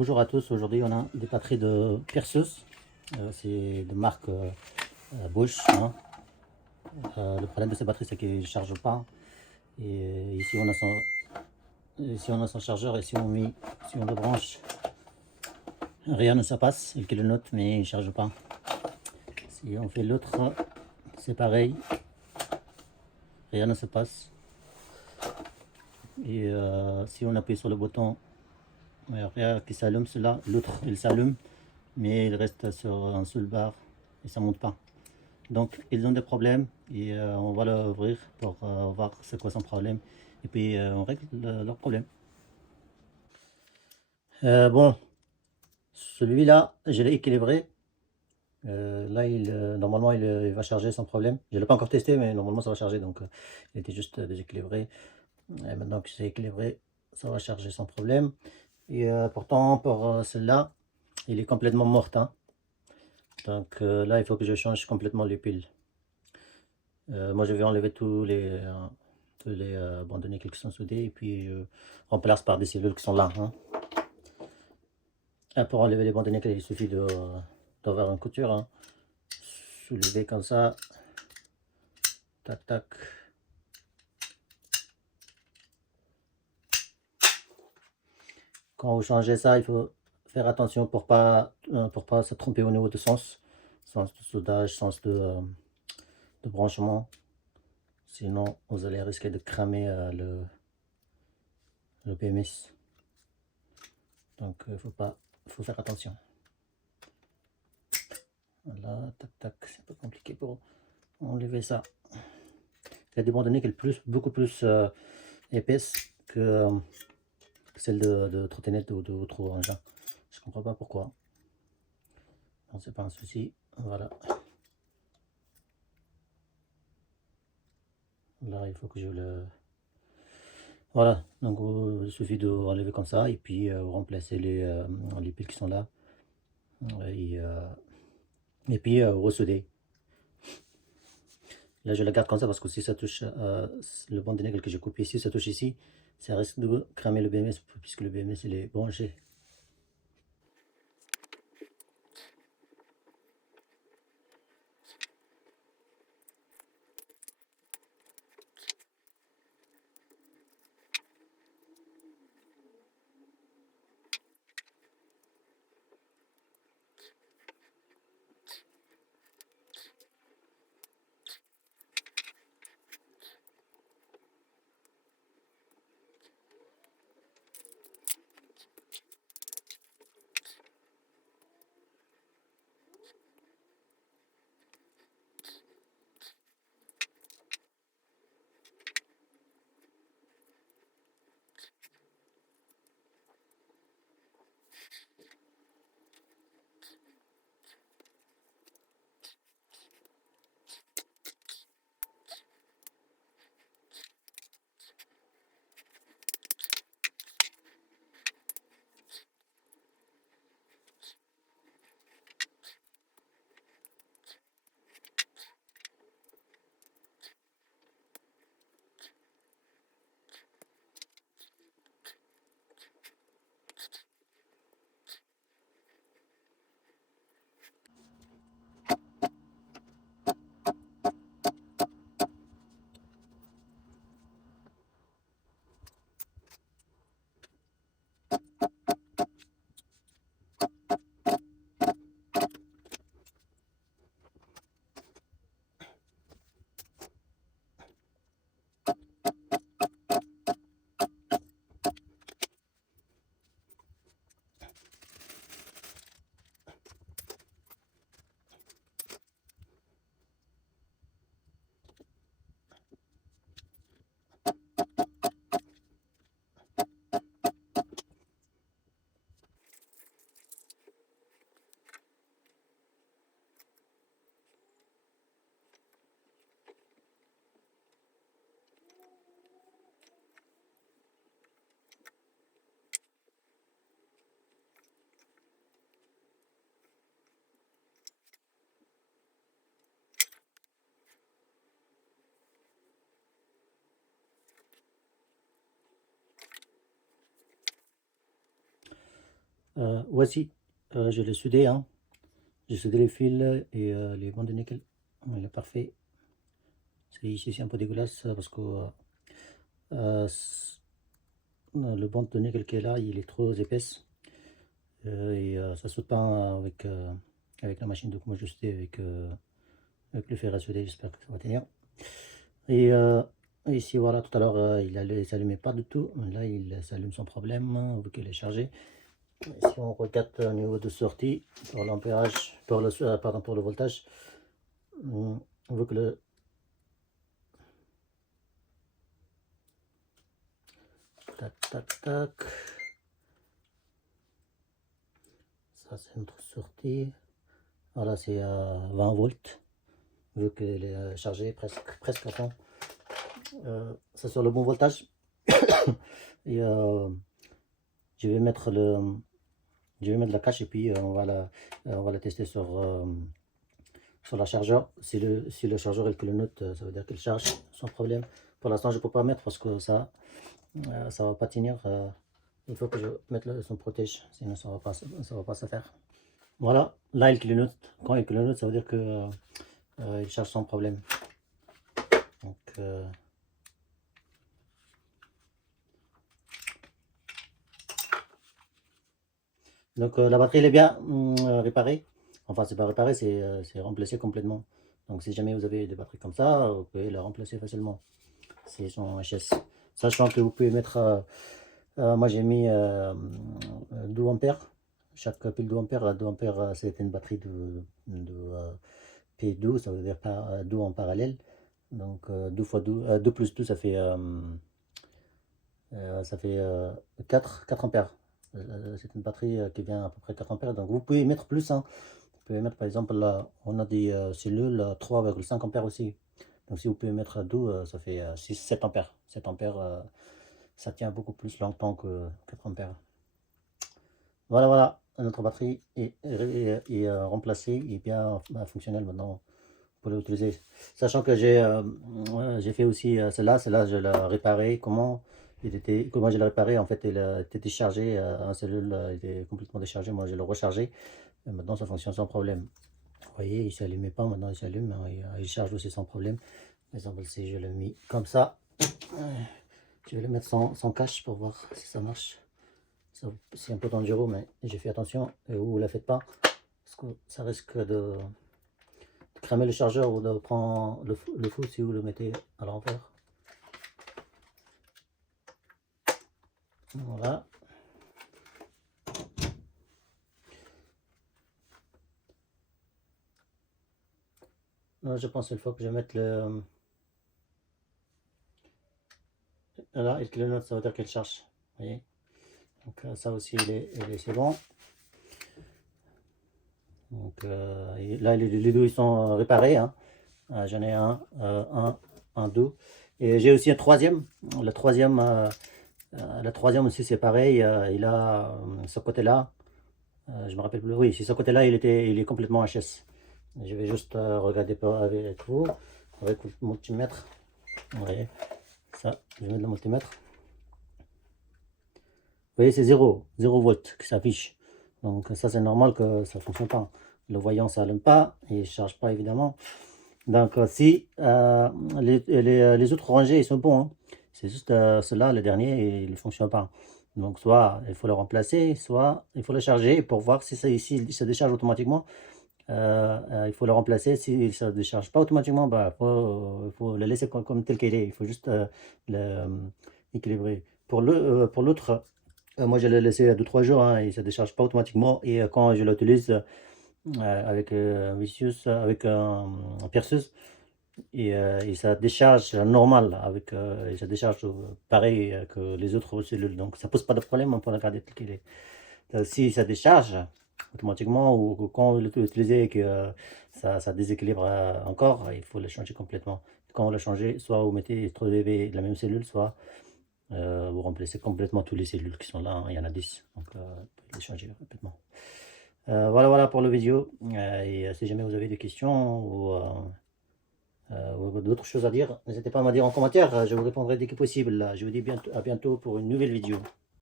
Bonjour à tous, aujourd'hui on a des batteries de Perseus, c'est de marque Bosch, hein. Le problème de ces batteries c'est qu'elles ne chargent pas et ici on a son chargeur et si on le branche, rien ne se passe, il note mais il ne charge pas. Si on fait l'autre, c'est pareil, rien ne se passe. Et si on appuie sur le bouton, il n'y a rien qui s'allume, cela, l'autre il s'allume mais il reste sur un seul bar et ça ne monte pas. Donc ils ont des problèmes et on va l'ouvrir pour voir c'est quoi son problème et puis on règle leur problème. Bon, celui-là je l'ai équilibré. Là normalement il va charger sans problème. Je ne l'ai pas encore testé mais normalement ça va charger, donc il était juste déséquilibré. Et maintenant que c'est équilibré, ça va charger sans problème. Et pourtant pour celle-là il est complètement mort, hein. Donc là il faut que je change complètement les piles. Moi je vais enlever tous les abandonnés qui sont soudés et puis je remplace par des cellules qui sont là, hein. Pour enlever les abandonnés, il suffit d'avoir une couture, hein. Soulever comme ça, tac tac. Quand vous changez ça, il faut faire attention pour pas se tromper au niveau de sens de soudage, sens de branchement. Sinon vous allez risquer de cramer le PMS. Donc faut faire attention. Voilà, tac tac, c'est un peu compliqué pour enlever ça. Il y a des abandonnés qui sont beaucoup plus épaisses que celles de trottinette ou d'autres engins. Je comprends pas pourquoi. Non, c'est pas un souci. Voilà. Là, il faut que je le... Voilà, donc il suffit de enlever comme ça et puis remplacer les piles qui sont là. Et puis ressouder. Là, je la garde comme ça parce que si ça touche le banc de nègre que j'ai coupé ici, ça touche ici, ça risque de cramer le BMS puisque le BMS il est branché. Voici, je l'ai soudé, hein. J'ai soudé les fils et les bandes de nickel. Il est parfait. Ici, c'est un peu dégueulasse parce que le bande de nickel qui est là, il est trop épaisse. Et ça saute pas avec la machine. Donc moi, je soudé avec le fer à souder. J'espère que ça va tenir. Et ici, voilà, tout à l'heure, il s'allumait pas du tout. Là, il s'allume sans problème, hein, vu qu'il est chargé. Si on regarde au niveau de sortie, pour l'ampérage, pardon, pour le voltage, on voit que tac, tac, tac. Ça, c'est notre sortie. Voilà, c'est à 20 volts, vu qu'il est chargé presque à fond. C'est sur le bon voltage. Et je vais mettre la cache et puis on va la tester sur la chargeur. Si le chargeur est le note, ça veut dire qu'il charge sans problème. Pour l'instant, je ne peux pas mettre parce que ça va pas tenir. Il faut que je mette son protège, sinon ça va pas se faire. Voilà, là il clignote. Quand il clignote, ça veut dire que il charge sans problème. Donc la batterie elle est bien réparée. Enfin, c'est pas réparé, c'est remplacé complètement. Donc si jamais vous avez des batteries comme ça, vous pouvez la remplacer facilement. C'est son HS. Sachant que vous pouvez mettre, moi j'ai mis 12 ampères. Chaque pile 12 ampères, 12 ampères c'est une batterie de P12, ça veut dire 12 en parallèle. Donc 12 fois 12, 2 plus 2 ça fait 4 ampères. C'est une batterie qui vient à peu près 4 ampères. Donc vous pouvez mettre plus, hein. Vous pouvez mettre par exemple là, on a des cellules 3,5 ampères aussi. Donc si vous pouvez mettre 12, ça fait 7 ampères. 7 ampères, ça tient beaucoup plus longtemps que 4 ampères. Voilà, notre batterie est remplacée et bien fonctionnelle maintenant pour l'utiliser. Sachant que j'ai fait aussi celle-là je l'ai réparé. Comment je l'ai réparé? En fait, il était déchargé, un cellule était complètement déchargé. Moi, je l'ai rechargé. Et maintenant, ça fonctionne sans problème. Vous voyez, il ne s'allumait pas. Maintenant, il s'allume. Il charge aussi sans problème. Par exemple, si je l'ai mis comme ça, je vais le mettre sans cache pour voir si ça marche. C'est un peu dangereux, mais j'ai fait attention. Et vous ne la faites pas, parce que ça risque de cramer le chargeur ou de prendre le fou si vous le mettez à l'envers. Voilà. Là, je pense qu'il faut que je mette le... Là, il clignote, ça veut dire qu'il charge. Vous voyez. Donc ça aussi, c'est bon. Donc là, les deux ils sont réparés, hein. J'en ai un, deux. Et j'ai aussi un troisième. Le troisième aussi, c'est pareil. Il a ce côté-là. Je me rappelle plus. Oui, c'est ce côté-là, il est complètement HS. Je vais juste regarder avec vous, avec le multimètre. Vous voyez, ça, je vais mettre le multimètre. Vous voyez, c'est 0 volts qui s'affiche. Donc ça, c'est normal que ça ne fonctionne pas. Le voyant ne s'allume pas, et il ne charge pas évidemment. Donc si les autres rangées, ils sont bons, hein. C'est juste ceux-là, le dernier, il ne fonctionne pas. Donc soit il faut le remplacer, soit il faut le charger pour voir si ici ça décharge automatiquement. Il faut le remplacer. Si ça ne décharge pas automatiquement, bah, faut le laisser comme tel qu'il est. Il faut juste équilibrer. Pour l'autre, moi je l'ai laissé 2-3 jours, hein, et ça ne décharge pas automatiquement. Et quand je l'utilise avec Vicious, avec un perceuse, et ça décharge normal, et ça décharge pareil que les autres cellules. Donc ça pose pas de problème, on peut le garder tel qu'il est. Si ça décharge automatiquement ou quand vous l'utilisez et que ça déséquilibre encore, il faut le changer complètement. Quand vous le changez, soit vous mettez trop de la même cellule, soit vous remplacez complètement toutes les cellules qui sont là, hein. Il y en a 10, donc vous pouvez les changer complètement. Voilà pour la vidéo. Et si jamais vous avez des questions ou d'autres choses à dire, n'hésitez pas à me dire en commentaire. Je vous répondrai dès que possible. Je vous dis à bientôt pour une nouvelle vidéo.